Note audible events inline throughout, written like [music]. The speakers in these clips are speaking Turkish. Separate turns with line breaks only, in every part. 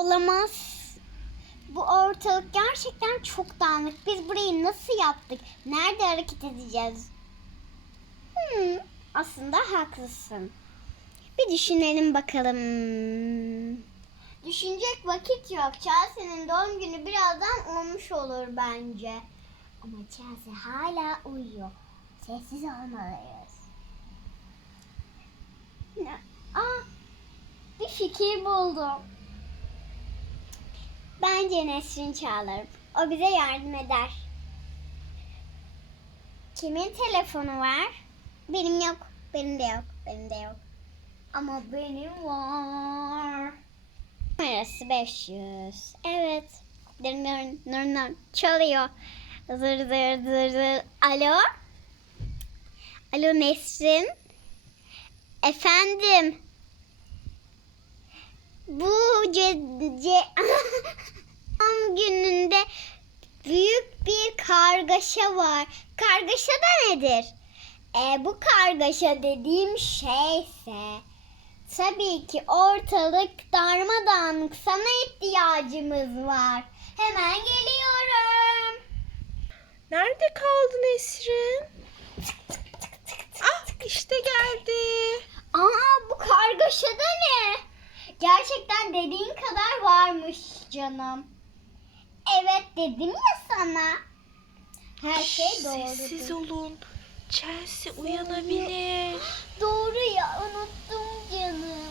Olamaz. Bu ortalık gerçekten çok dağınık. Biz burayı nasıl yaptık? Nerede hareket edeceğiz? Hmm, aslında haklısın. Bir düşünelim bakalım. Düşünecek vakit yok. Chelsea'nin doğum günü birazdan olmuş olur bence. Ama Chelsea hala uyuyor. Sessiz olmalıyız. Aa, bir fikir buldum. Bence Nesrin çağırırım. O bize yardım eder. Kimin telefonu var? Benim yok. Benim de yok. Benim de yok. Ama benim var. Numarası 500. Evet. Dırn dırn dırn dırn. Çalıyor. Zır zır zır zır. Alo? Alo Nesrin? Efendim? Bu ce, ce [laughs] doğum gününde büyük bir kargaşa var. Kargaşa da nedir? E, bu kargaşa dediğim şeyse tabii ki ortalık darmadağınık sana ihtiyacımız var. Hemen geliyorum.
Nerede kaldı Nesrin? Ah işte geldi.
Aa bu kargaşa da ne? Gerçekten dediğin kadar varmış canım. Evet dedim ya sana. Her şey doğru.
Sessiz olun. Chelsea uyanabilir.
Doğru ya unuttum canım.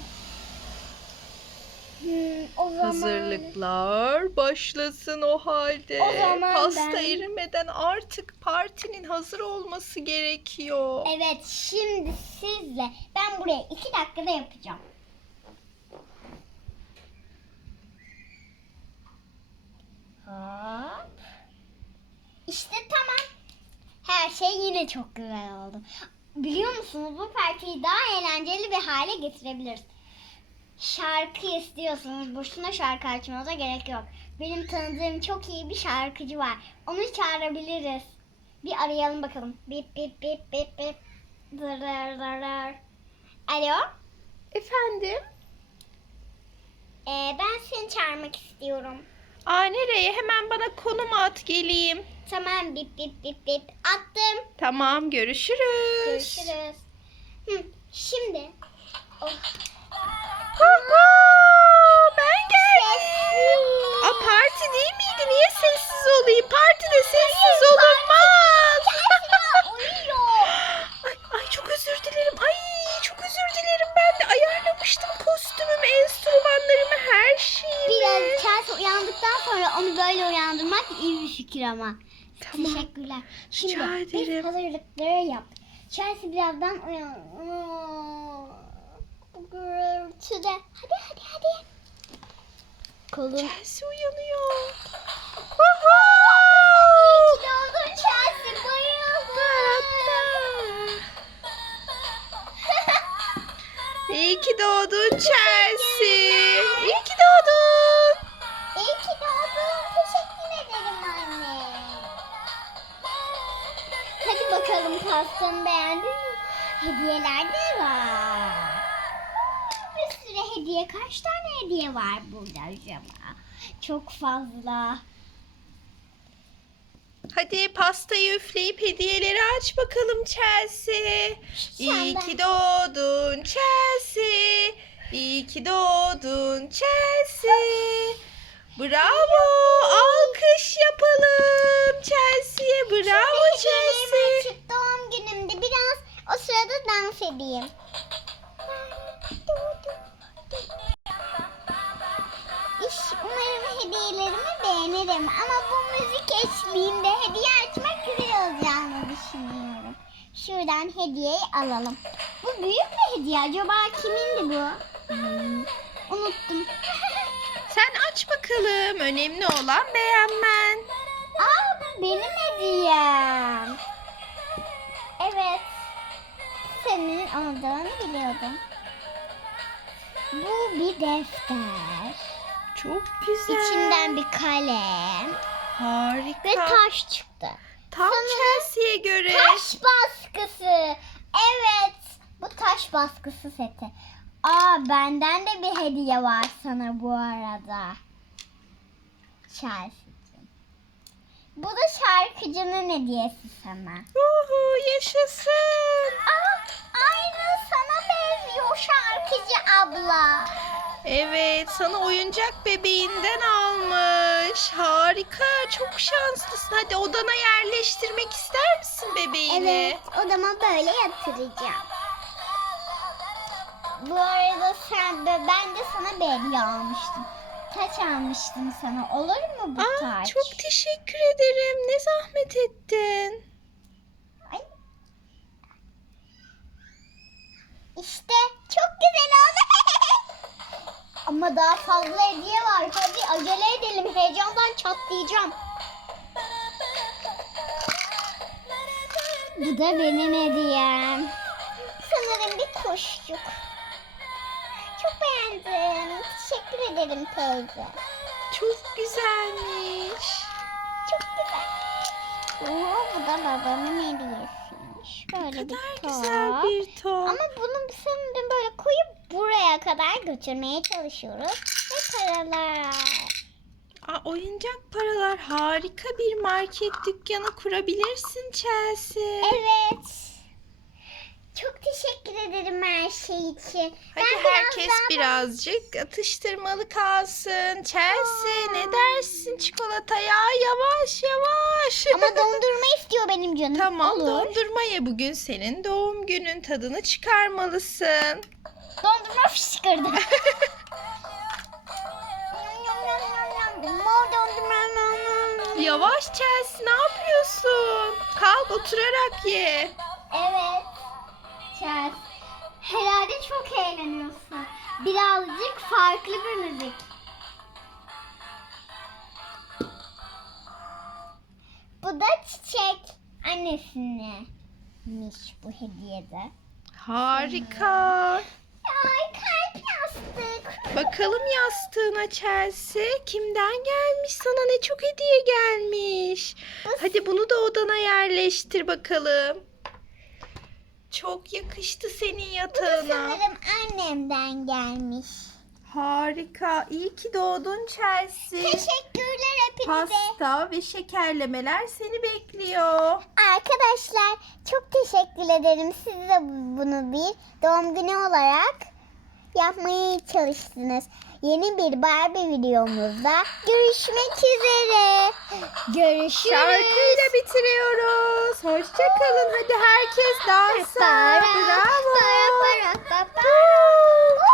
Hmm, o zaman...
Hazırlıklar başlasın o halde.
O zaman
Pasta
ben-
erimeden artık partinin hazır olması gerekiyor.
Evet şimdi sizle ben buraya iki dakikada yapacağım. Hop. İşte tamam. Her şey yine çok güzel oldu. Biliyor musunuz bu partiyi daha eğlenceli bir hale getirebiliriz. Şarkı istiyorsunuz. Boşuna şarkı açmanıza gerek yok. Benim tanıdığım çok iyi bir şarkıcı var. Onu çağırabiliriz. Bir arayalım bakalım. Bip bip bip bip bip. Zırır zırır. Alo.
Efendim?
Ee, ben seni çağırmak istiyorum.
Aa nereye? Hemen bana konum at geleyim.
Tamam bip bip bip bip. Attım.
Tamam görüşürüz.
Görüşürüz. Hı, şimdi. Oh.
Huhu, ben geldim. Aa, parti değil miydi? Niye sessiz olayım? Partide sessiz olunmaz.
Böyle uyandırmak iyi bir fikir ama.
Tamam.
Teşekkürler. Şimdi
Rica
biz
ederim.
hazırlıkları yaptık. Chelsea birazdan uyan. Gürültüde. Hadi hadi hadi. Kolum.
Chelsea uyanıyor.
Bakalım pastanı beğendin mi? Hediyeler de var. Bir sürü hediye. Kaç tane hediye var burada acaba? Çok fazla.
Hadi pastayı üfleyip hediyeleri aç bakalım Chelsea. İyi ki doğdun Chelsea. İyi ki doğdun Chelsea. Bravo. Alkış yapalım Chelsea'ye. Bravo Chelsea.
Dans edeyim. İş, umarım hediyelerimi beğenirim ama bu müzik eşliğinde hediye açmak güzel olacağını düşünüyorum. Şuradan hediyeyi alalım. Bu büyük bir hediye. Acaba kimindi bu? Hmm, unuttum.
Sen aç bakalım. Önemli olan beğenmen.
Aa bu benim hediyem. Senin olduğunu biliyordum. Bu bir defter.
Çok güzel.
İçinden bir kalem
Harika.
ve taş çıktı.
Tam Chelsea'ye göre.
Taş baskısı. Evet. Bu taş baskısı seti. Aa benden de bir hediye var sana bu arada. Chelsea'cim. Bu da şarkıcının hediyesi sana.
Uhu yaşasın.
Sana
oyuncak bebeğinden almış. Harika çok şanslısın. Hadi odana yerleştirmek ister misin bebeğini?
Evet odama böyle yatıracağım. Bu arada sen de ben de sana bir hediye almıştım. Taç almıştım sana. Olur mu bu
Aa,
taç?
çok teşekkür ederim. Ne zahmet ettin.
İşte. Ama daha fazla hediye var. Hadi acele edelim. Heyecandan çatlayacağım. Bu da benim hediyem. Sanırım bir kuşçuk. Çok beğendim. Teşekkür ederim teyze.
Çok güzelmiş.
Çok güzel. Oo, bu da babamın hediyesiymiş.
Ne
Böyle bir
kadar
top.
güzel bir top.
Ama böyle buraya kadar götürmeye çalışıyoruz. Ve paralar.
Aa, oyuncak paralar harika bir market dükkanı kurabilirsin Chelsea.
Evet. Çok teşekkür ederim her şey için.
Hadi
Ben
herkes
biraz daha-
birazcık atıştırmalı kalsın. Chelsea ne dersin çikolataya? Yavaş yavaş.
Ama dondurma istiyor benim canım.
Tamam
Olur.
dondurma ye bugün senin doğum günün tadını çıkarmalısın.
Dondurma fışkırdı. Mor dondurma.
Yavaş Chelsea ne yapıyorsun? Kalk oturarak ye.
Evet. Chels. Herhalde çok eğleniyorsun. Birazcık farklı bir müzik. Bu da çiçek annesinnemiş bu hediyede.
Harika. Bakalım yastığına Chelsea. Kimden gelmiş? Sana ne çok hediye gelmiş. Hadi bunu da odana yerleştir bakalım. Çok yakıştı senin
Bu
yatağına.
sanırım annemden gelmiş.
Harika. İyi ki doğdun Chelsea.
Teşekkürler hepinize.
Pasta ve şekerlemeler seni bekliyor.
Arkadaşlar çok teşekkür ederim. Siz de bunu bir doğum günü olarak yapmaya çalıştınız. Yeni bir Barbie videomuzda görüşmek üzere. Görüşürüz.
Şarkıyla bitiriyoruz. Hoşçakalın. Hadi herkes dansa. Bravo.
para, para, para, para.